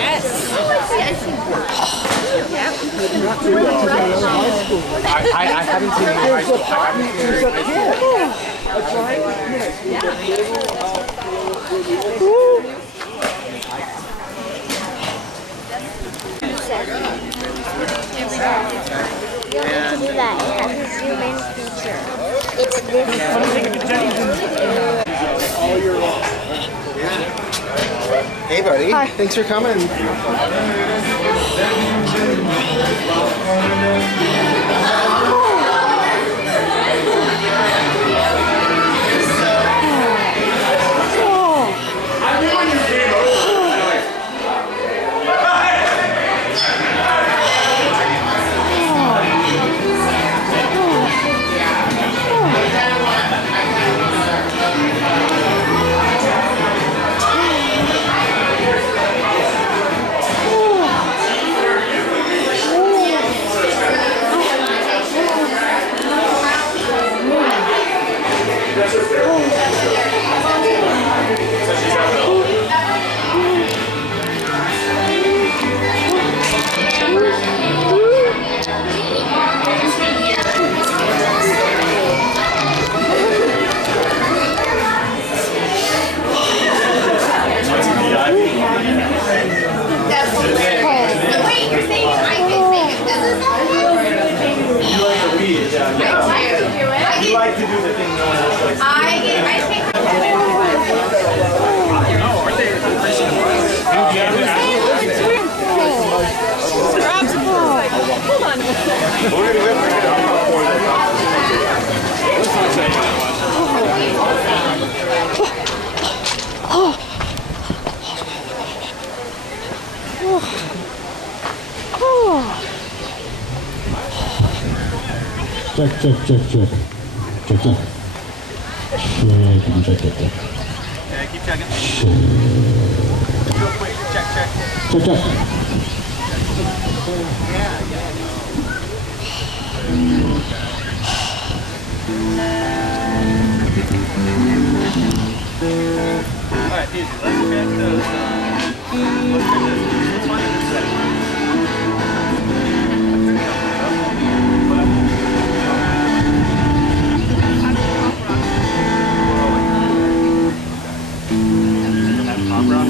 Yes. I haven't seen it in high school. I haven't seen it in high You don't need to do that. It has a zoom in feature. It's this. all year long. Hey, buddy. Hi. Thanks for coming. You like to do the thing no one else likes to do. Hold on. Check. Check. Yeah, keep checking. Real quick, check. Alright, easy. Let's check those. Let's check this. Let's find a good setting. Pop rock?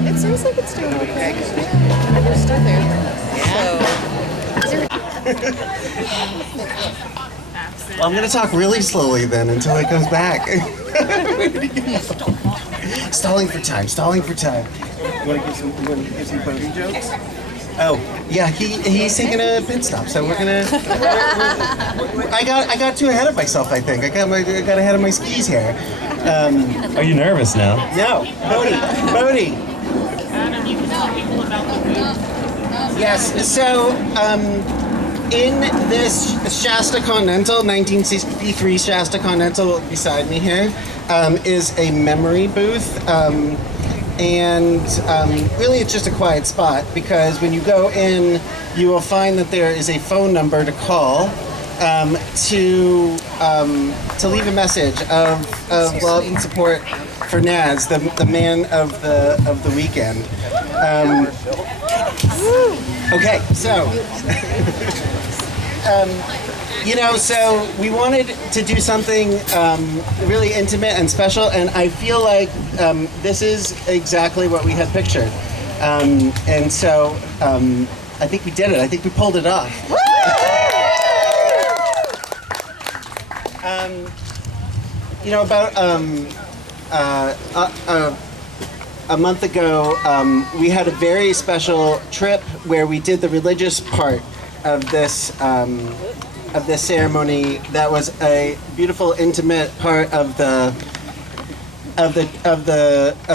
It seems like it's doing okay. We're still there. Well, I'm going to talk really slowly then until it comes back. Stalling for time. You want to give some Bodhi jokes? Oh, yeah, he's taking a pit stop, so we're gonna. I got too ahead of myself. I think I got ahead of my skis here. Are you nervous now? No, Bodhi. Yes. So, in this Shasta Continental, 1963 Shasta Continental beside me here, is a memory booth. And really it's just a quiet spot because when you go in, you will find that there is a phone number to call to leave a message of love and support for Naz, the man of the weekend. Okay, so so we wanted to do something really intimate and special, and I feel like this is exactly what we had pictured. And so I think we did it. I think we pulled it off. About a month ago, we had a very special trip where we did the religious part of this this ceremony that was a beautiful, intimate part of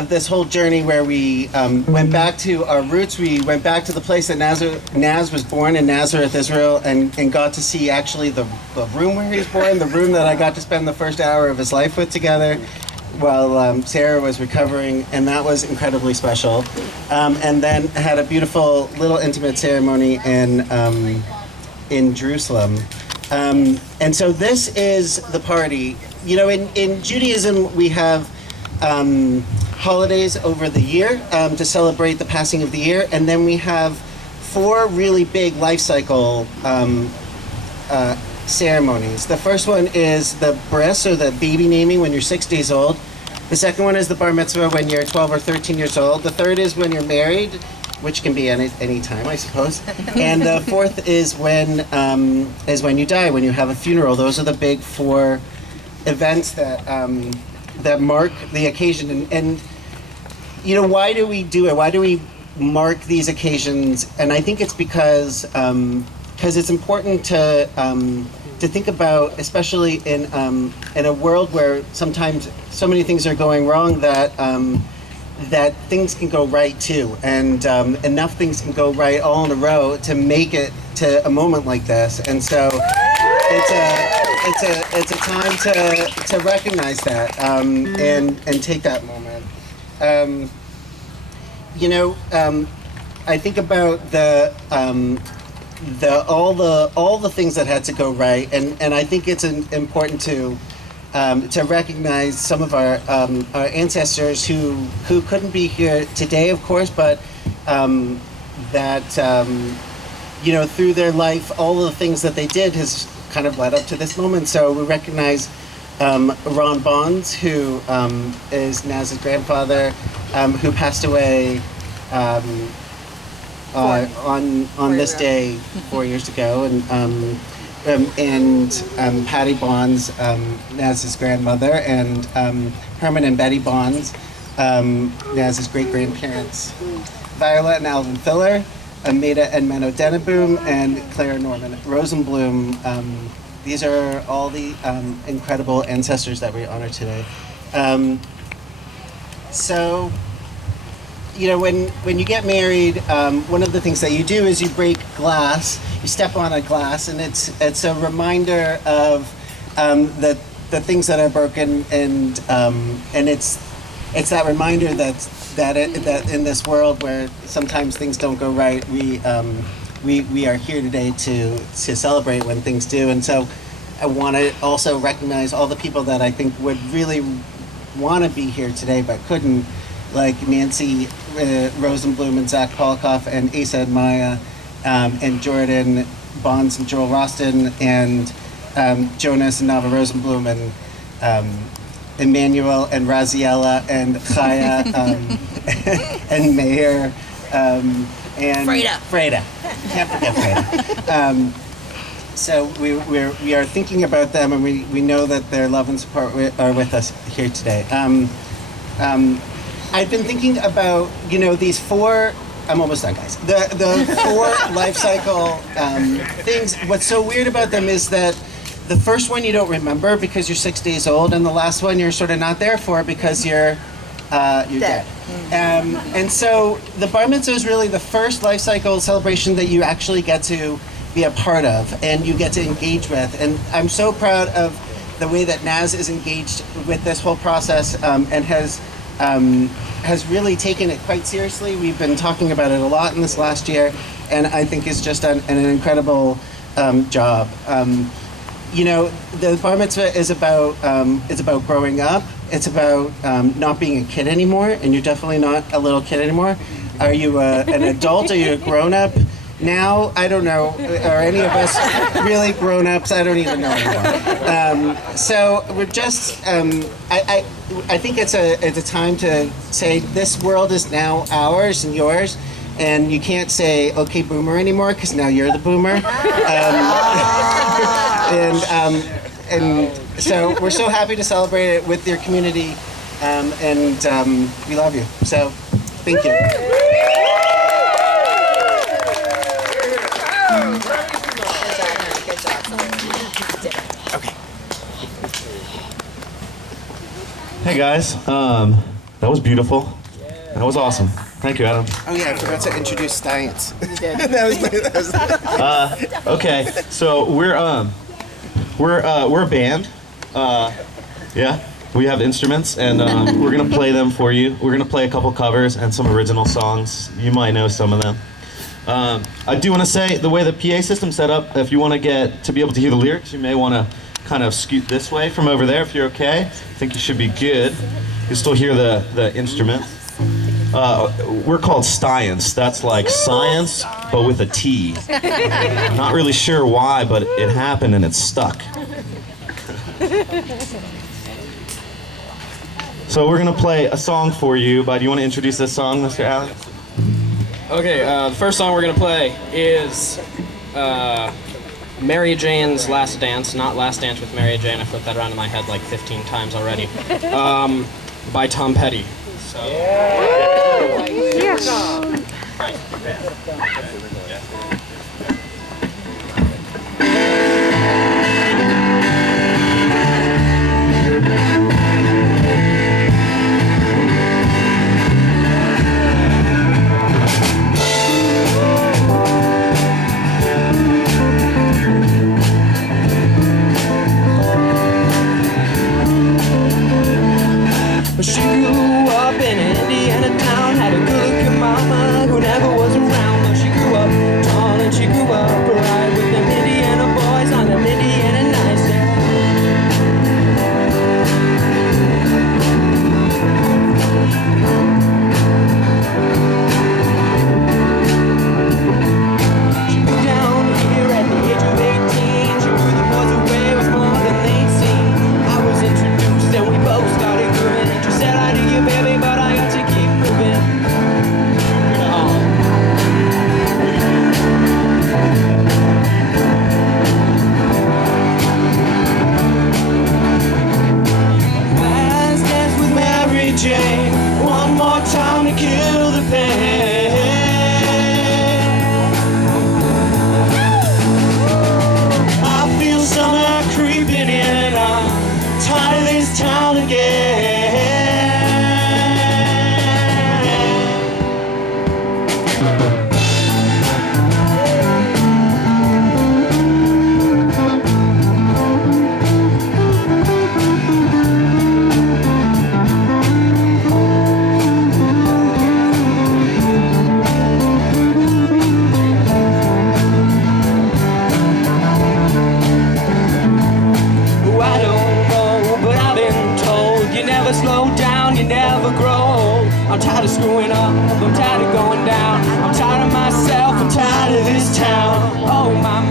this whole journey where we went back to our roots. We went back to the place that Naz was born in Nazareth, Israel, and got to see actually the room where he was born, the room that I got to spend the first hour of his life with together while Sarah was recovering, and that was incredibly special. And then had a beautiful little intimate ceremony in Jerusalem. And so this is the party. You know, in Judaism, we have holidays over the year to celebrate the passing of the year, and then we have 4 really big life cycle ceremonies. The first one is the bris, or the baby naming, when you're 6 days old. The second one is the bar mitzvah when you're 12 or 13 years old. The third is when you're married, which can be any time, I suppose. And the fourth is when you die, when you have a funeral. Those are the big 4 events that mark the occasion. And you know, why do we do it? Why do we mark these occasions? And I think it's because it's important to think about, especially in a world where sometimes so many things are going wrong, that things can go right too, and enough things can go right all in a row to make it to a moment like this. And so it's a time to recognize that and take that moment. You know, I think about all the things that had to go right, and I think it's important to recognize some of our ancestors who couldn't be here today, of course, but that you know, through their life, all of the things that they did has kind of led up to this moment. So we recognize Ron Bonds, who is Naz's grandfather, who passed away on this day 4 years ago, and Patty Bonds, Naz's grandmother, and Herman and Betty Bonds, Naz's great-grandparents, Viola and Alvin Filler, Ameda and Menno Deneboom, and Claire Norman Rosenbloom. These are all the incredible ancestors that we honor today. So, you know, when you get married, one of the things that you do is you break glass. You step on a glass, and it's a reminder of the things that are broken, and it's that reminder that in this world where sometimes things don't go right, we are here today to celebrate when things do. And so I want to also recognize all the people that I think would really want to be here today but couldn't, like Nancy Rosenbloom and Zach Polikoff and Asa and Maya, and Jordan Bonds and Joel Roston, and Jonas and Nava Rosenbloom, and Emmanuel and Raziella and Chaya, and Meir, and Freda. Can't forget Freda. So we are thinking about them, and we know that their love and support are with us here today. I've been thinking about, you know, these 4. I'm almost done, guys. The 4 life cycle things. What's so weird about them is that the first one you don't remember because you're 6 days old, and the last one you're sort of not there for because you're dead. And so the bar mitzvah is really the first life cycle celebration that you actually get to be a part of and you get to engage with. And I'm so proud of the way that Naz is engaged with this whole process, and has really taken it quite seriously. We've been talking about it a lot in this last year, and I think it's just done an incredible job. You know, the bar mitzvah is about growing up. It's about not being a kid anymore, and you're definitely not a little kid anymore. Are you an adult? Are you a grown-up? Now, I don't know. Are any of us really grown-ups? I don't even know anymore. So we're just, I think it's a time to say this world is now ours and yours, and you can't say, okay, boomer anymore, because now you're the boomer. And so we're so happy to celebrate it with your community, and we love you. So thank you. Good job. Hey guys, that was beautiful. That was awesome. Thank you, Adam. Oh yeah, I forgot to introduce Stience. You did. Okay, so we're a band. Yeah, we have instruments, and we're gonna play them for you. We're gonna play a couple covers and some original songs. You might know some of them. I do want to say the way the PA system's set up, if you want to get to be able to hear the lyrics, you may want to kind of scoot this way from over there if you're okay. I think you should be good. You still hear the instrument. We're called Stience. That's like science, but with a T. Not really sure why, but it happened and it's stuck. So we're gonna play a song for you, but do you want to introduce this song, Mr. Alex? Okay, the first song we're gonna play is Mary Jane's Last Dance, not Last Dance with Mary Jane. I flipped that around in my head like 15 times already. By Tom Petty. So. Yes. She grew up in an Indiana town, had a good-looking mama who never was around. But she grew up tall and she grew up bright with them Indiana boys on them Indiana nights. She moved down here at the age of 18. She knew the boys away was more than they'd seen. I was introduced and we both started grooving. She said I do you, baby, but I got to keep moving. Last dance with Mary Jane. One more time to kill the pain. I feel summer creeping in. I'm tired of this town again. I don't know, but I've been told you never slow down, you never grow. I'm tired of screwing up, I'm tired of going down. I'm tired of myself, I'm tired of this town. Oh my,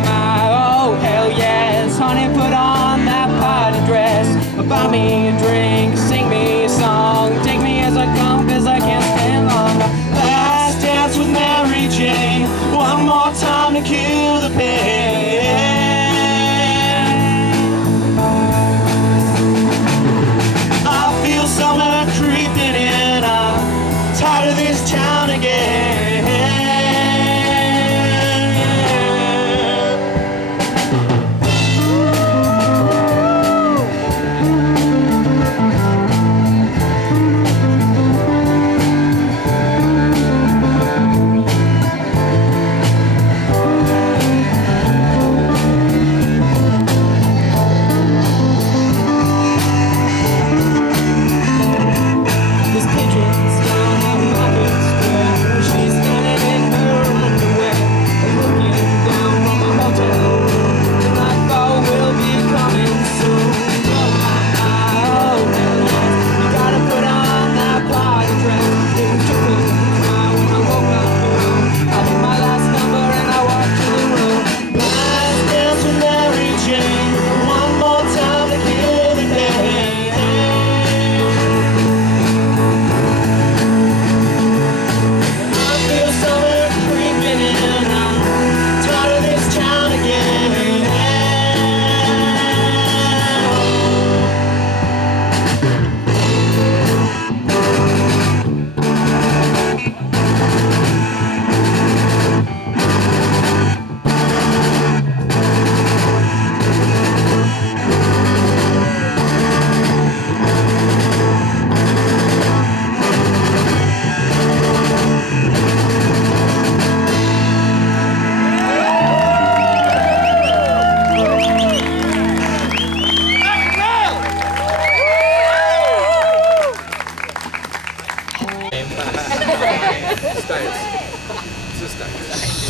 oh hell yes. Honey, put on that party dress. Buy me a drink, sing me a song. Take me as I come, cause I can't stand long. Last dance with Mary Jane. One more time to kill the pain. Summer creeping in, I'm tired of this town again.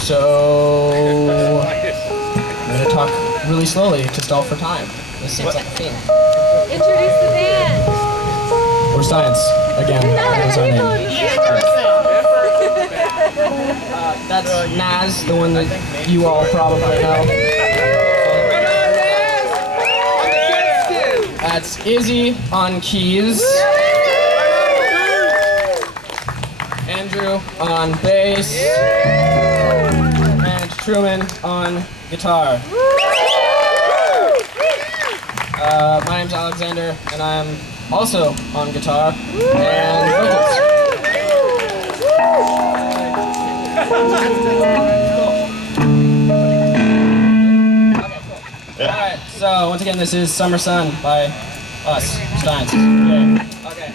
So I'm gonna talk really slowly to stall for time. This seems like a theme. Introduce the band. Or Stience, again, that is our name. That's Naz, the one that you all probably know. That's Izzy on keys. Andrew on bass. And Truman on guitar. My name's Alexander, and I'm also on guitar and vocals. Alright, so once again, this is Summer Sun by us, Stience. Yay. Okay.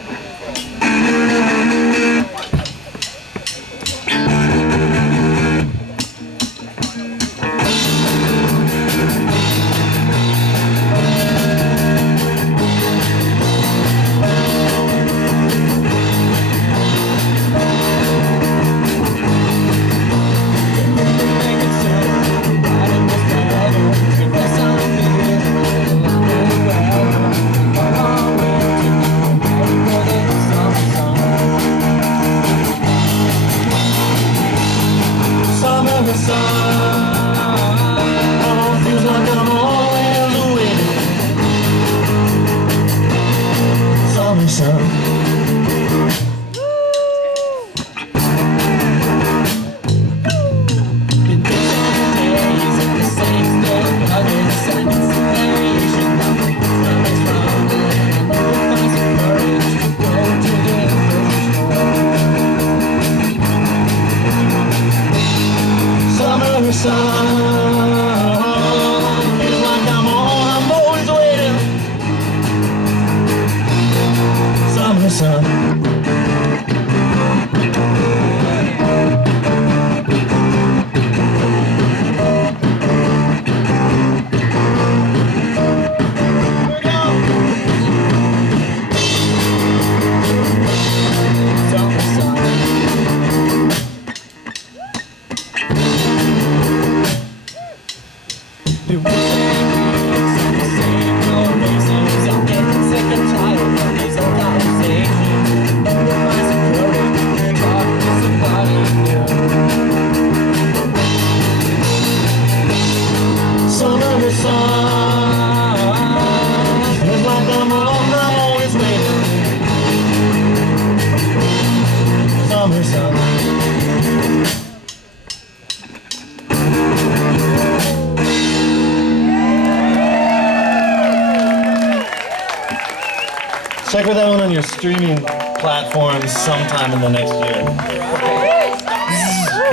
Check for that one on your streaming platforms sometime in the next year.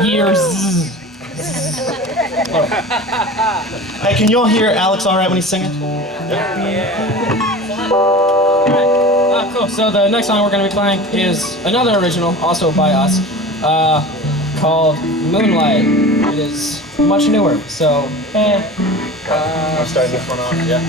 Years. Hey, can you all hear Alex all right when he's singing? Cool. So the next song we're going to be playing is another original, also by us, called Moonlight. It is much newer, so I'm starting this one off, yeah?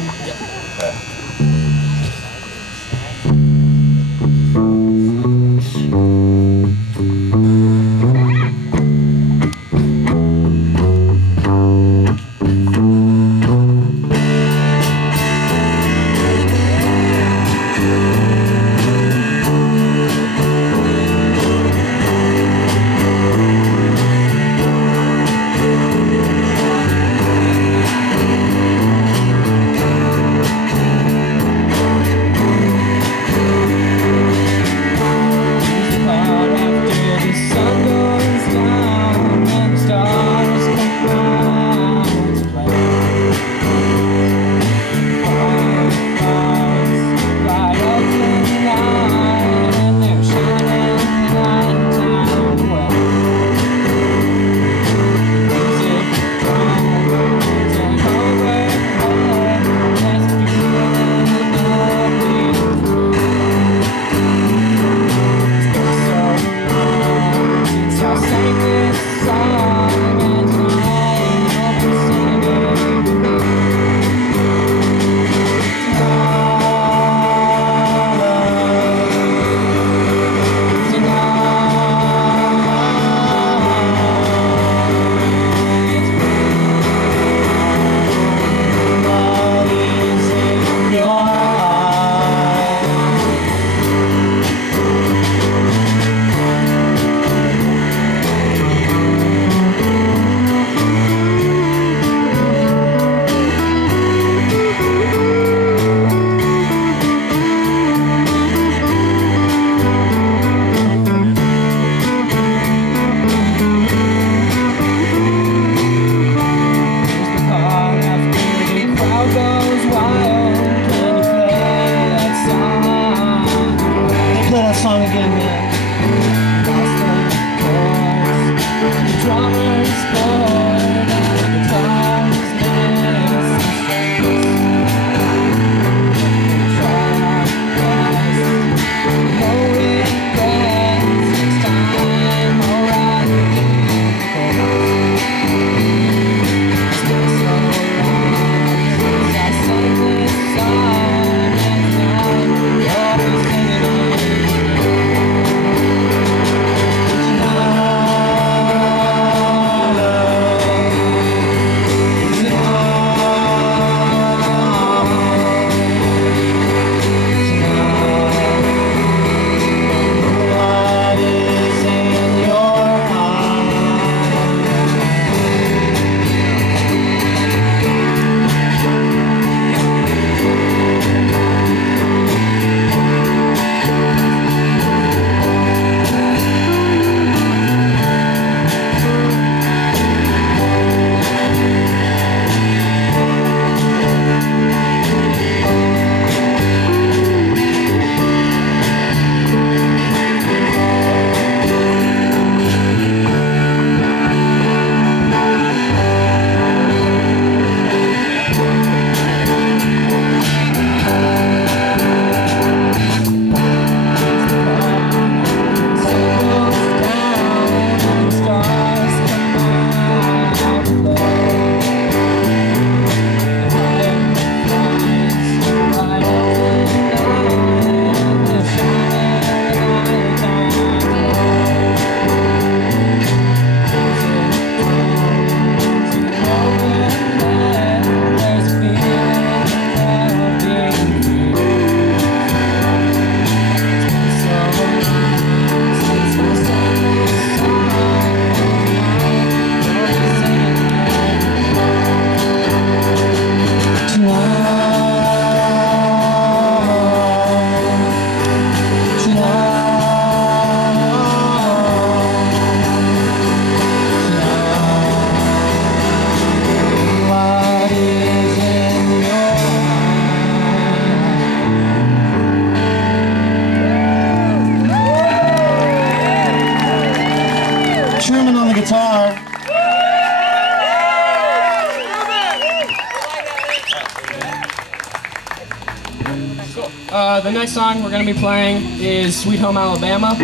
The next song we're going to be playing is Sweet Home Alabama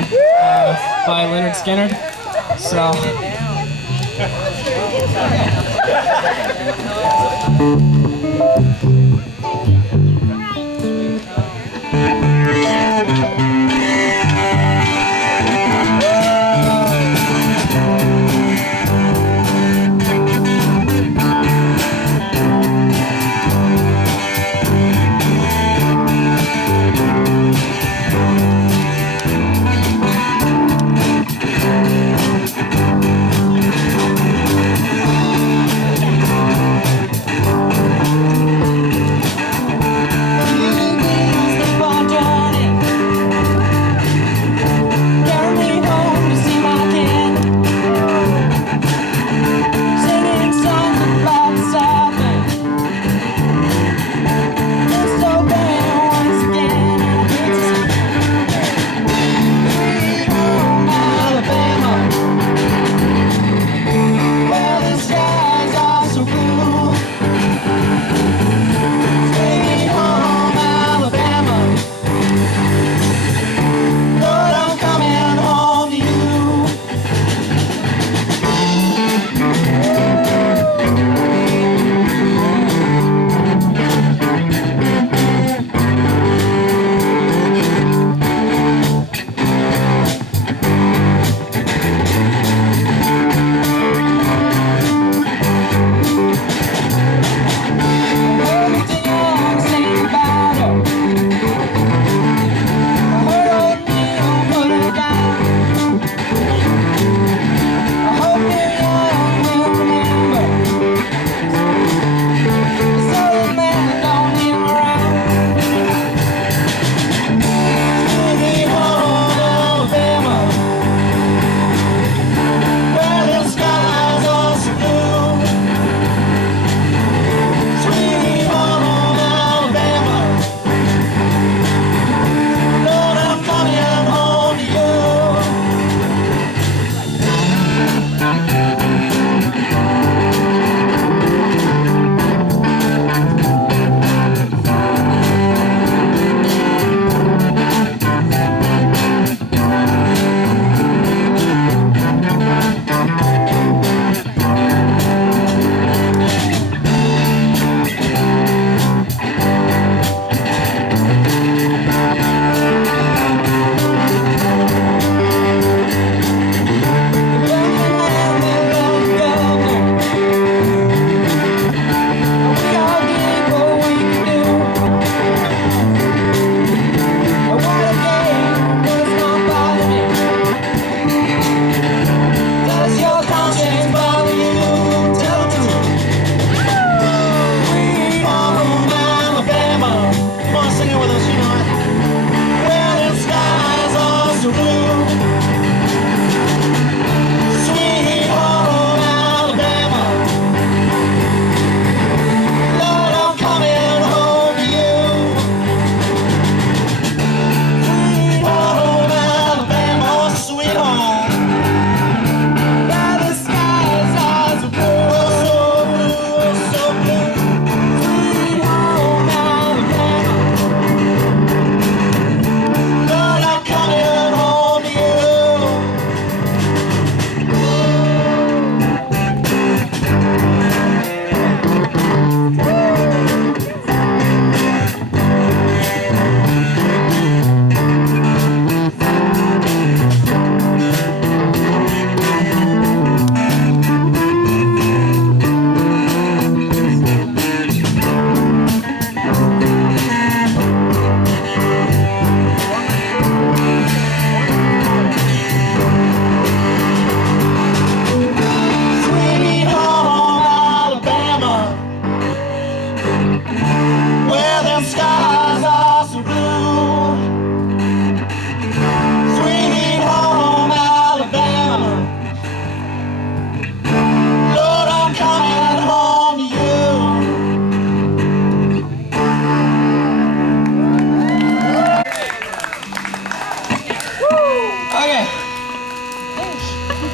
by Leonard Skinner. So.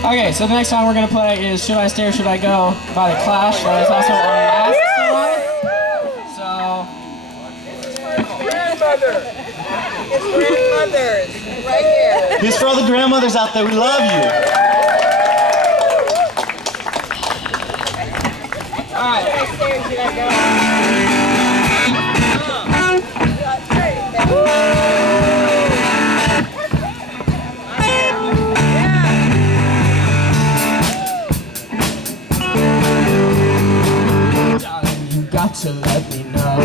Okay, so the next song we're gonna play is "Should I Stay or Should I Go" by The Clash. That is also on A.S.C. So Here's for all the grandmothers out there. We love you. Got to let me know.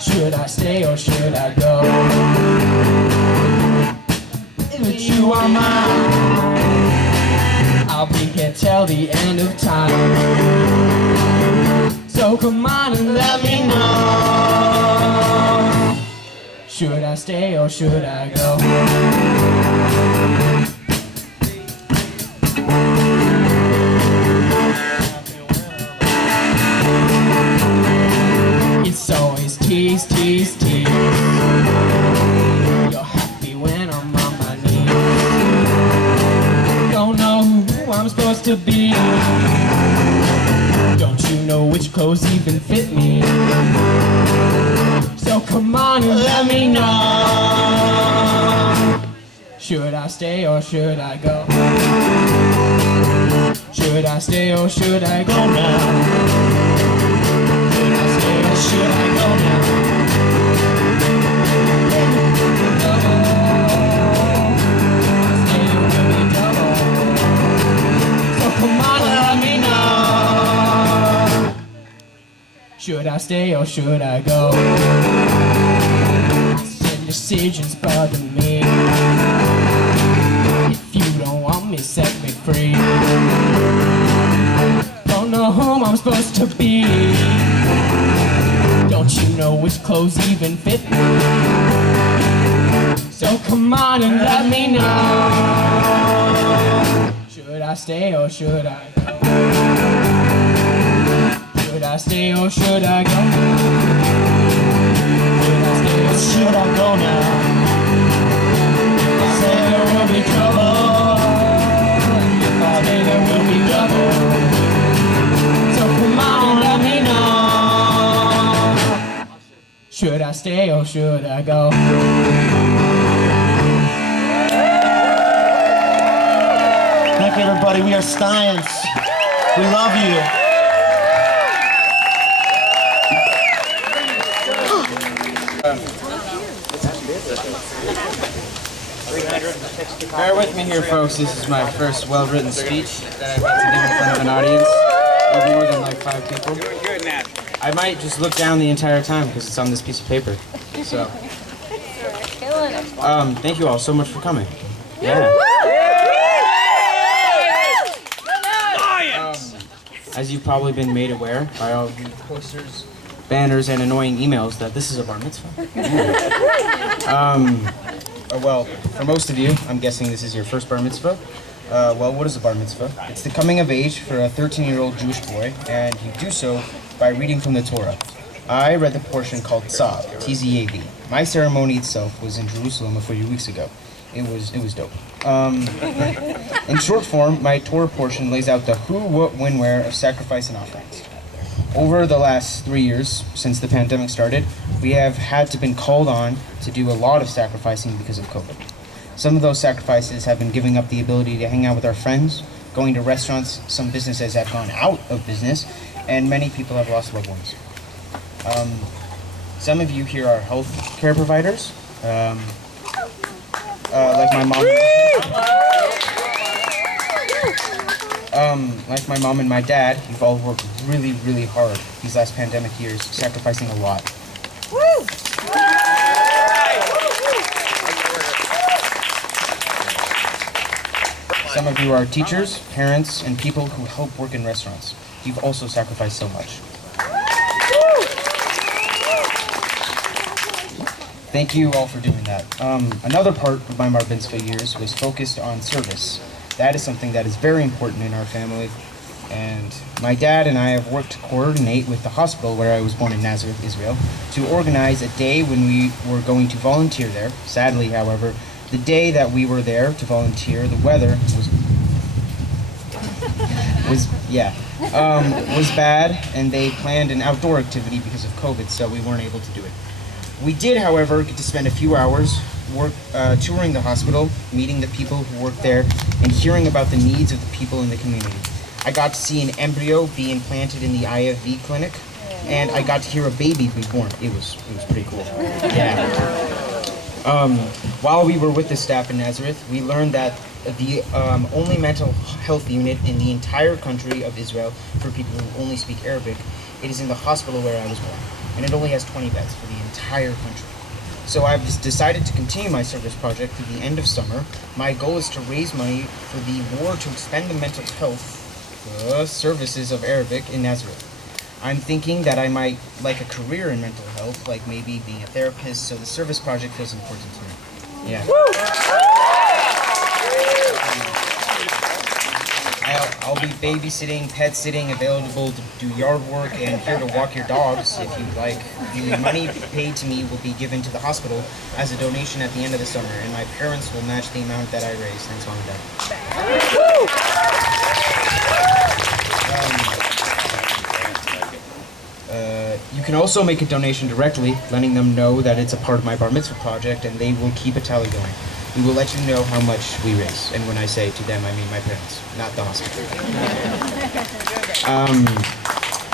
Should I stay or should I go? If you are mine, I'll be here till the end of time. So come on and let me know. Should I stay or should I go? It's always tease, tease, tease. You're happy when I'm on my knees. Don't know who I'm supposed to be. Don't you know which clothes even fit me? So come on and let me know. Should I stay or should I go? Should I stay or should I go now? Should I go now? Stay with me double. So come on and let me know. Should I stay or should I go? This indecision's bothering me. If you don't want me, set me free. Don't know whom I'm supposed to be. Don't you know which clothes even fit me? So come on and let me know. Should I stay or should I go? Should I stay or should I go? Should I stay or should I go now? If I say there will be trouble, if I say there will be trouble. So come on, let me know. Should I stay or should I go? Thank you, everybody. We are Stience. We love you. Bear with me here, folks. This is my first well-written speech that I've got to give in front of an audience of more than like 5 people. I might just look down the entire time because it's on this piece of paper. So, thank you all so much for coming. Yeah. As you've probably been made aware by all the posters, banners, and annoying emails, that this is a bar mitzvah. Well, for most of you, I'm guessing this is your first bar mitzvah. Well, what is a bar mitzvah? It's the coming of age for a 13-year-old Jewish boy, and you do so by reading from the Torah. I read the portion called Tzav, T-Z-A-V. My ceremony itself was in Jerusalem a few weeks ago. It was dope. In short form, my Torah portion lays out the who, what, when, where of sacrifice and offerings. Over the last 3 years, since the pandemic started, we have had to been called on to do a lot of sacrificing because of COVID. Some of those sacrifices have been giving up the ability to hang out with our friends, going to restaurants, some businesses have gone out of business, and many people have lost loved ones. Some of you here are health care providers, like my mom. Like my mom and my dad, you've all worked really, really hard these last pandemic years, sacrificing a lot. Some of you are teachers, parents, and people who help work in restaurants. You've also sacrificed so much. Thank you all for doing that. Another part of my bar mitzvah years was focused on service. That is something that is very important in our family. And my dad and I have worked to coordinate with the hospital where I was born in Nazareth, Israel, to organize a day when we were going to volunteer there. Sadly, however, the day that we were there to volunteer, the weather was bad, and they planned an outdoor activity because of COVID, so we weren't able to do it. We did, however, get to spend a few hours touring the hospital, meeting the people who work there, and hearing about the needs of the people in the community. I got to see an embryo be implanted in the IFV clinic, and I got to hear a baby be born. It was pretty cool. Yeah. While we were with the staff in Nazareth, we learned that the only mental health unit in the entire country of Israel for people who only speak Arabic, it is in the hospital where I was born, and it only has 20 beds for the entire country. So I've just decided to continue my service project through the end of summer. My goal is to raise money for the war to expand the mental health services of Arabic in Nazareth. I'm thinking that I might like a career in mental health, like maybe being a therapist, so the service project feels important to me. Yeah. I'll be babysitting, pet sitting, available to do yard work, and here to walk your dogs if you'd like. The money paid to me will be given to the hospital as a donation at the end of the summer, and my parents will match the amount that I raise. Thanks, Mom and Dad. You can also make a donation directly, letting them know that it's a part of my bar mitzvah project, and they will keep a tally going. We will let you know how much we raise, and when I say to them, I mean my parents, not the hospital.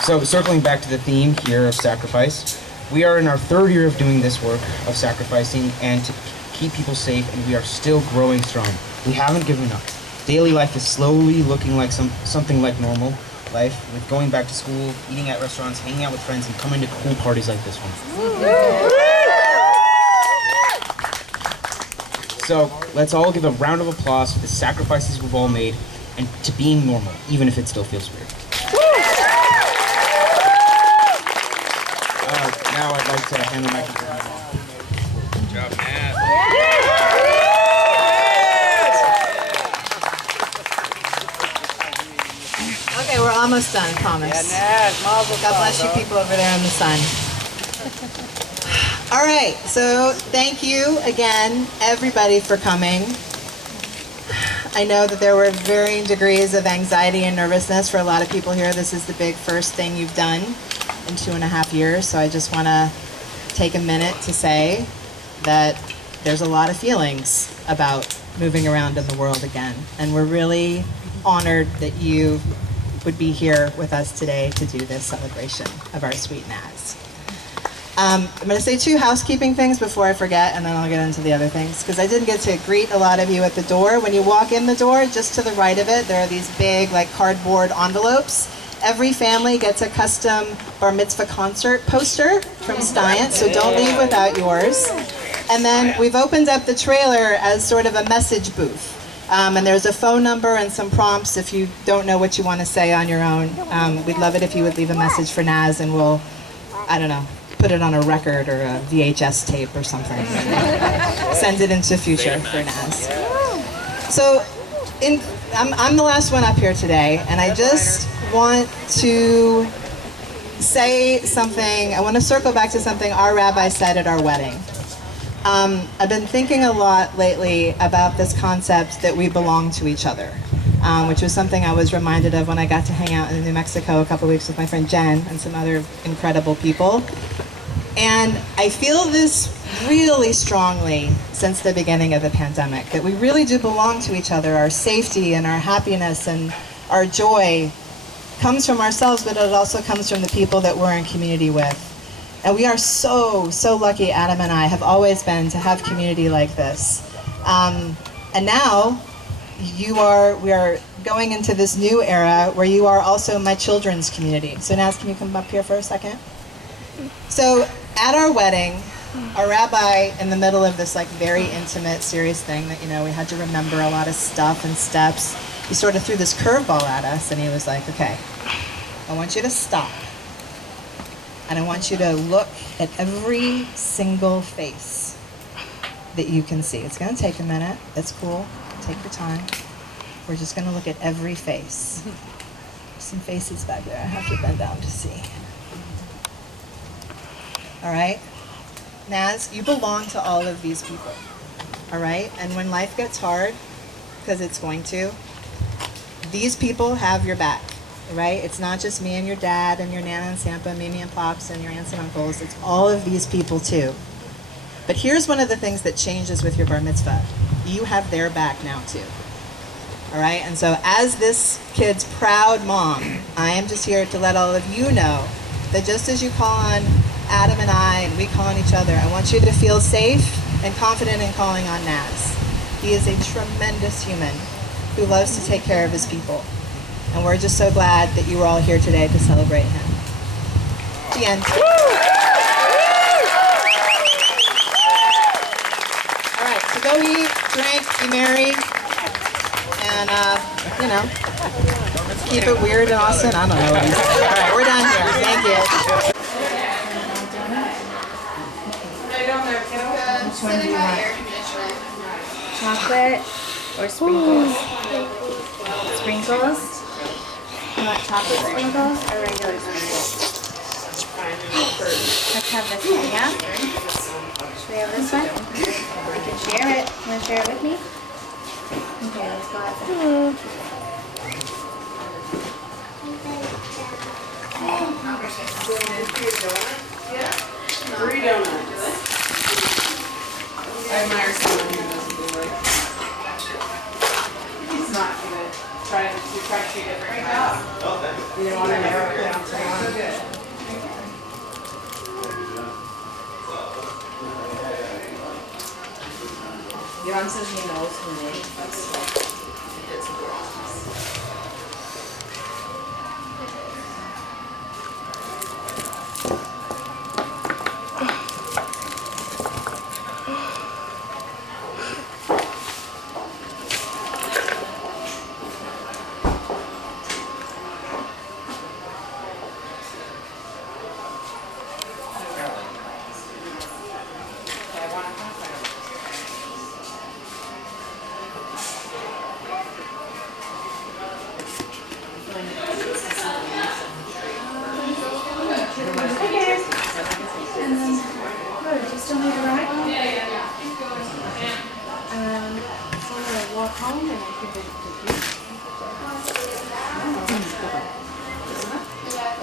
So circling back to the theme here of sacrifice, we are in our third year of doing this work of sacrificing and to keep people safe, and we are still growing strong. We haven't given up. Daily life is slowly looking like something like normal life, with going back to school, eating at restaurants, hanging out with friends, and coming to cool parties like this one. So let's all give a round of applause for the sacrifices we've all made and to being normal, even if it still feels weird. Now I'd like to hand the microphone. Good job, man. Okay, we're almost done, I promise. God bless you people over there in the sun. All right, so thank you again, everybody, for coming. I know that there were varying degrees of anxiety and nervousness for a lot of people here. This is the big first thing you've done in 2.5 years, so I just want to take a minute to say that there's a lot of feelings about moving around in the world again, and we're really honored that you would be here with us today to do this celebration of our sweet Naz. I'm going to say 2 housekeeping things before I forget, and then I'll get into the other things, because I didn't get to greet a lot of you at the door. When you walk in the door, just to the right of it, there are these big, like, cardboard envelopes. Every family gets a custom bar mitzvah concert poster from Stience, so don't leave without yours. And then we've opened up the trailer as sort of a message booth. And there's a phone number and some prompts if you don't know what you want to say on your own. We'd love it if you would leave a message for Naz, and we'll, I don't know, put it on a record or a VHS tape or something. Send it into the future for Naz. So, I'm the last one up here today, and I just want to say something. I want to circle back to something our rabbi said at our wedding. I've been thinking a lot lately about this concept that we belong to each other, which was something I was reminded of when I got to hang out in New Mexico a couple weeks with my friend Jen and some other incredible people. And I feel this really strongly since the beginning of the pandemic, that we really do belong to each other. Our safety and our happiness and our joy comes from ourselves, but it also comes from the people that we're in community with. And we are so, so lucky, Adam and I have always been, to have community like this. And now we are going into this new era where you are also my children's community. So Naz, can you come up here for a second? So at our wedding, our rabbi, in the middle of this like very intimate, serious thing that, you know, we had to remember a lot of stuff and steps, he sort of threw this curveball at us, and he was like, okay, I want you to stop. And I want you to look at every single face that you can see. It's going to take a minute. That's cool. Take your time. We're just going to look at every face. There's some faces back there I have to bend down to see. All right? Naz, you belong to all of these people. All right? And when life gets hard, because it's going to, these people have your back. Right? It's not just me and your dad and your Nana and Sampa, Mimi and Pops and your aunts and uncles. It's all of these people too. But here's one of the things that changes with your bar mitzvah. You have their back now too. All right, and so as this kid's proud mom, I am just here to let all of you know that just as you call on Adam and I, and we call on each other, I want you to feel safe and confident in calling on Naz. He is a tremendous human who loves to take care of his people. And we're just so glad that you were all here today to celebrate him. The end. All right, so go eat, drink, be merry, and, keep it weird and awesome. I don't know. All right, we're done here. Thank you. Which one do you want? Chocolate or sprinkles? Sprinkles? You want chocolate sprinkles or regular sprinkles? Let's have this one, yeah? Should we have this one? We can share it. You want to share it with me? Okay, let's go outside. Three donuts. I admire someone who doesn't do it. He's not good. We try two different kinds. We don't want to narrow it down to one. Jan says he knows her name. That's it's wrong.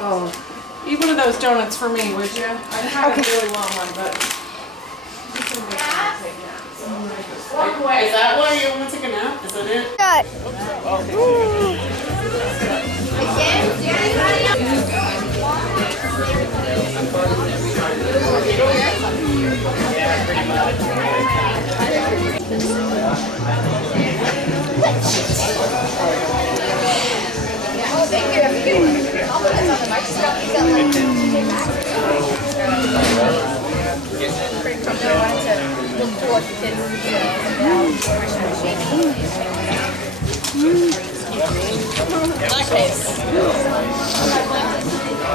Oh, eat one of those donuts for me, would you? I have a really long one, but. Walk away. Is that why you want to take a nap? Is that Oh, thank you. I'm getting compliments on the microscope. He's got like I wanted to look for what the kids Black face.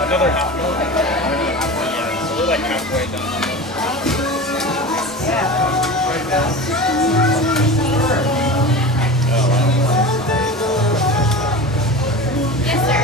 Another half. So we're like halfway done. Yes, sir.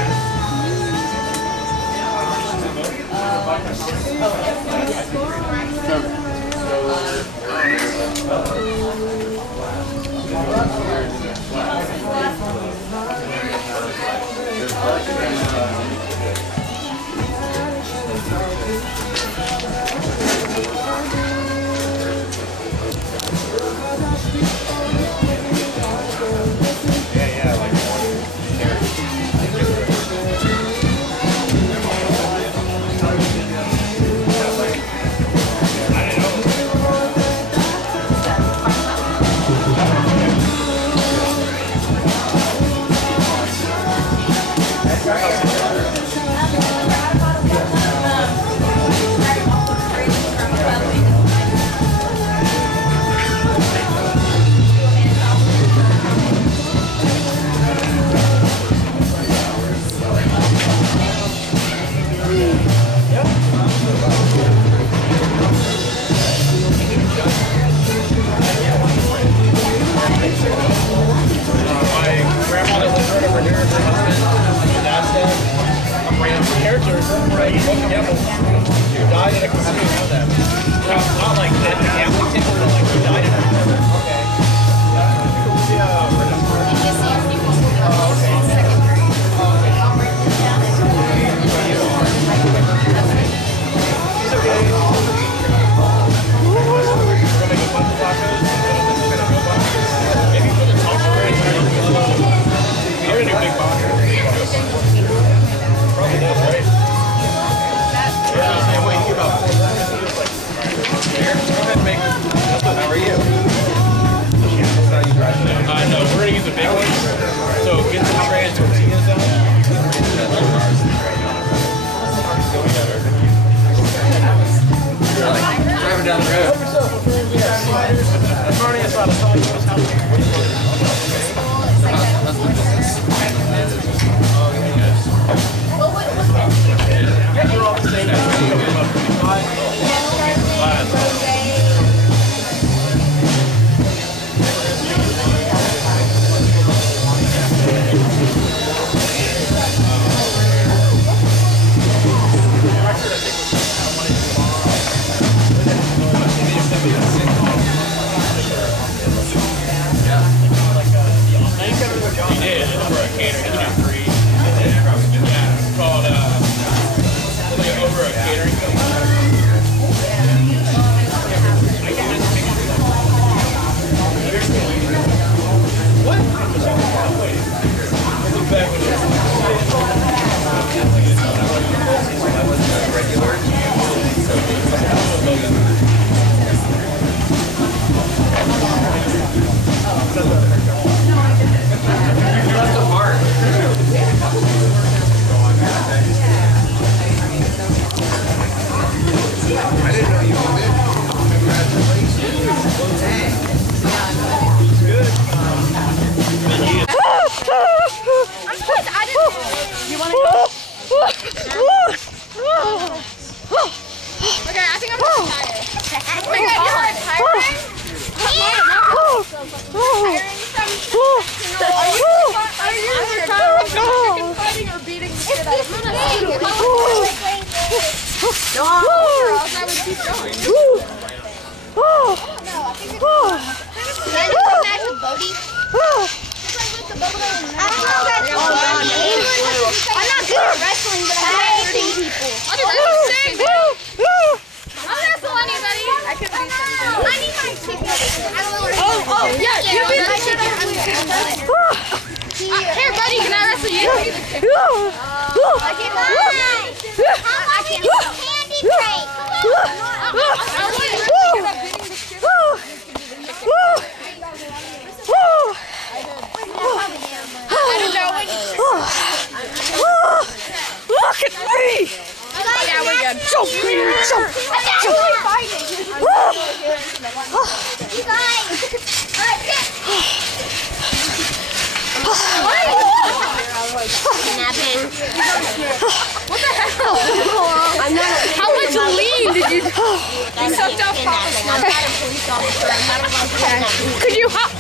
Could you hop?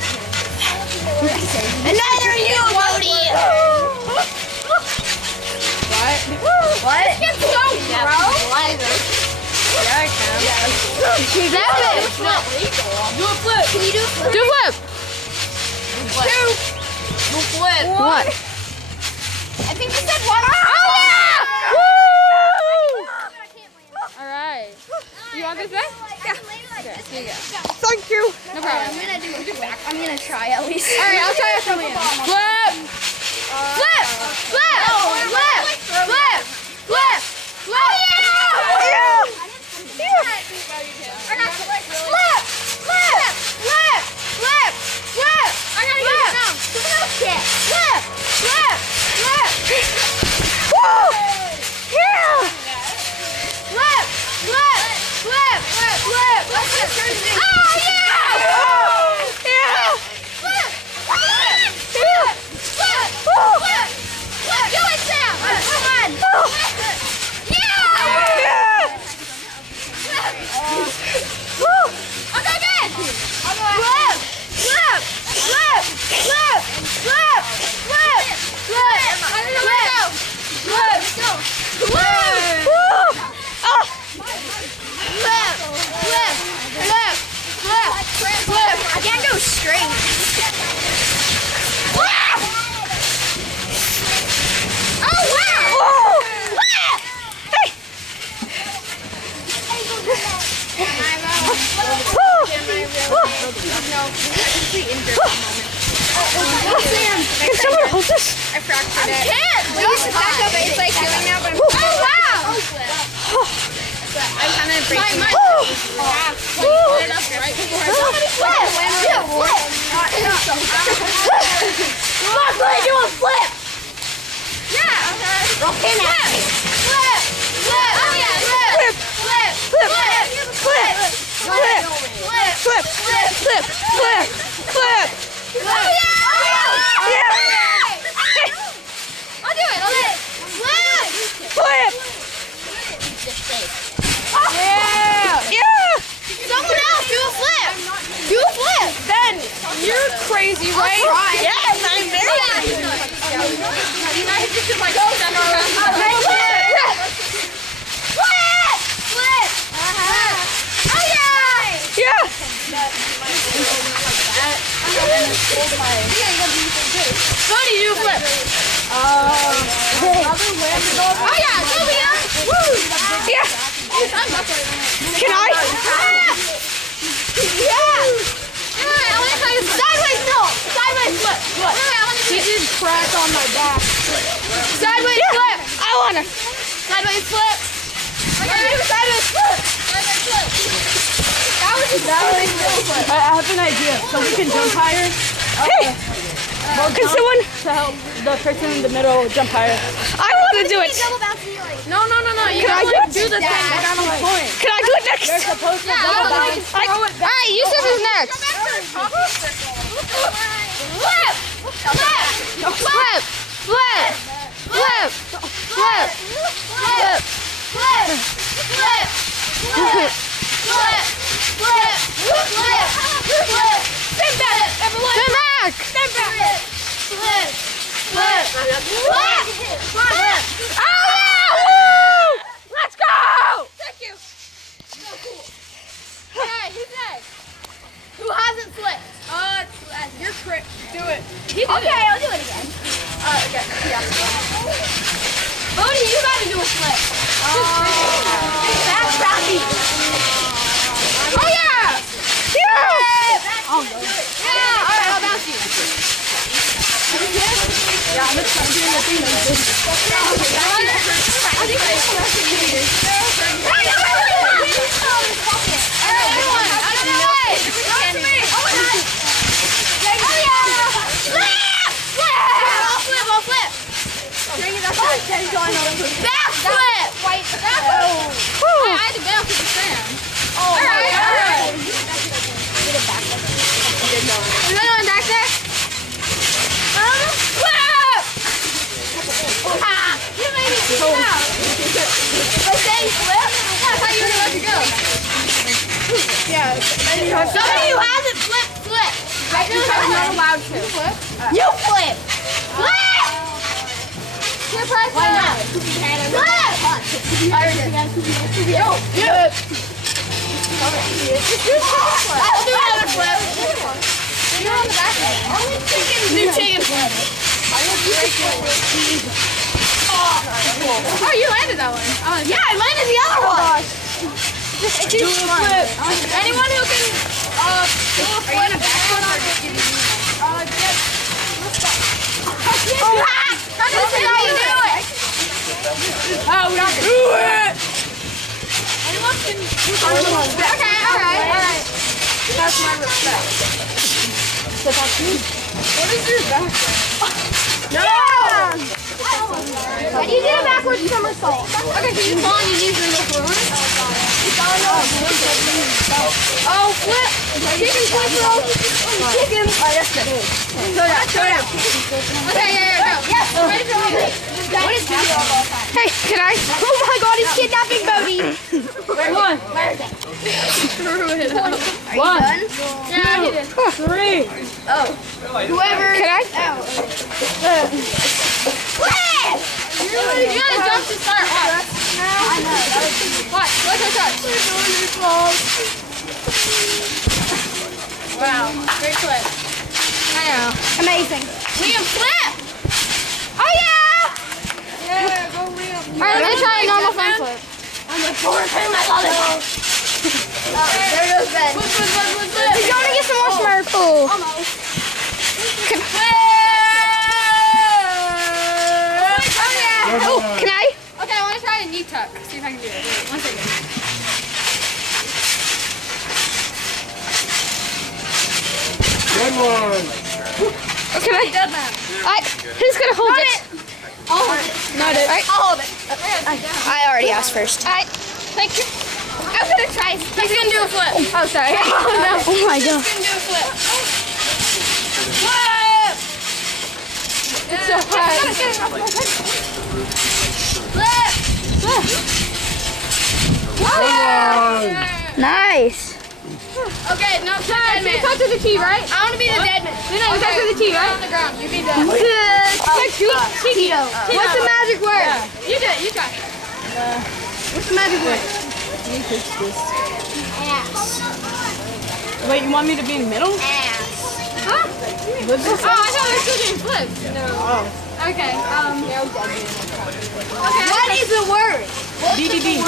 Another you, Bodhi! What? I can't go, bro! Yeah, I can. Yes. It's not legal. Do a flip. Can you do a flip? Do a flip! Two. Do a flip. What? I think we said one. Oh, yeah! Woo! Alright. You want this back? Yeah. Okay, here you go. Thank you. No problem. I'm gonna try at least. Alright, I'll try it from here. Flip! Flip! Flip! Flip! Flip! Flip! Flip! Oh, yeah! I got flip! Flip! Flip! Flip! Flip! Flip! I gotta get it down. Flip! Flip! Flip! Flip! Woo! Yeah! Flip! Flip! Flip! Flip! Flip! Oh, yeah! Yeah! Flip! Flip! Flip! Flip! Flip! Flip! Do it, Sam! Come on! Yeah! I'll go again! I'll go flip! Flip! Flip! Flip! Flip! Flip! Flip! Flip! Flip! Go! Flip! Oh! Flip! Flip! Flip! Flip! Flip! I can't go straight. Oh, wow! Hey! Can someone hold this? I fractured it. I can't! It's like healing now, but oh, wow! I'm kind of breaking my do a flip! Yeah! Okay, now. Flip! Flip! Oh, yeah! Flip! Flip! Flip! Flip! Flip! Flip! Flip! Flip! Flip! Flip! crazy, right? Yes, I'm very crazy. You guys just do my goals and Flip! Oh yeah! Yeah! Buddy, you flip! Oh yeah, Sylvia! Woo! Yeah! Can I? Yeah! I want to try this sideways, no! Sideways flip! What? He did crack on my back. Sideways flip! I want to. Sideways flip! Sideways flip! Sideways flip! That was flip. I have an idea. So we can jump higher. Hey! Can someone To help the person in the middle jump higher. I want to do it. No. You Can I gotta do it? do the thing like on a point. Can I do it next? You're supposed to double bounce. Alright, Yousef is next. Flip! Flip! Flip! Flip! Flip! Flip! Flip! Flip! Flip! Flip! Flip! Flip! Flip! Flip! Stand back! Everyone! Stand back! Stand back! Flip! Flip! Flip! Flip! Oh yeah! Woo! Let's go! Thank you! So cool. Alright, who's next? Who hasn't flipped? You're trick. Do it. Okay, I'll do it again. Okay. Yeah. Bodhi, you gotta do a flip. That's Rocky. Oh yeah! Yeah! Yeah! Alright, I'll bounce you. Yeah, I'm just trying to do the thing. I think I Backflip! Wait, I had to bounce with the sand. Oh, alright. Is anyone back there? Flip! You made me flip out. By saying flip, that's how you were about to go. Yeah. Somebody who hasn't flipped, flip. I feel like I'm not allowed to. You flip? You flip! Flip! Why not? Flip! Yep. I'll do another flip. You're on the back of it. Only chicken flip. Oh, you landed that one. Yeah, I landed the other one. It's too flip. Anyone who can do a flip. Are you in a back one or just give me That's how you do it. Oh, we don't do it. Anyone can Okay, alright. That's my respect. So that's me. What is your background? No! How do you do a backwards somersault? Okay, so you fall on your knees and go forward. Oh, flip! Chicken flip roll! Chicken! Oh, that's good. Show down. Okay, yeah, go. Yes, ready for me. What is this? Hey, can I? Oh my god, he's kidnapping Bodhi! Where is it? Threw it out. Are you done? Yeah, he did. 3. Oh. Whoever. Can I? Flip! You gotta jump to start. I know. Watch. Wow, great flip. I know. Amazing. Liam, flip! Oh yeah! Yeah, go Liam. Alright, let me try a normal front flip. I'm the fourth time I love it. There goes Ben. Flip. He's going to get some more Smurfs. Oh. Almost. Oh, can I? Okay, I want to try a knee tuck. See if I can do it. Wait, 1 second. Good one. Can I? Who's gonna hold it? I'll hold it. Not it. Right. I'll hold it. I already asked first. Alright. Thank you. I'm gonna try. He's gonna do a flip. Oh, sorry. Oh no. Oh my god. He's gonna do a flip. Flip! It's so hard. Flip! Oh yeah! Nice. Okay, no, dead man. Talk to the T, right? I want to be the dead man. No, talk to the T, right? On the ground. You be the Tito. What's the magic word? Yeah. You do it. You try. What's the magic word? Ass. Wait, you want me to be in the middle? Ass. Huh? Oh, I thought we were still doing flips. No. Oh. Okay. Okay. What is the word? BDB.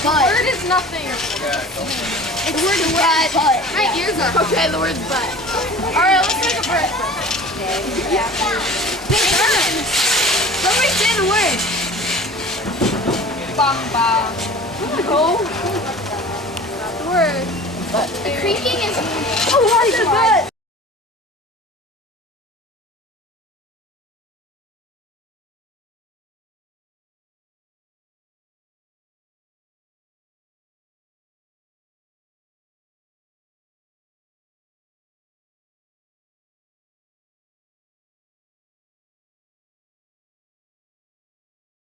The word is nothing. The word is butt. My ears are. Okay, the word's butt. Alright, let's make a break. Somebody say the word. Bong bong. Oh. The word. The creaking is. Oh, what is the butt?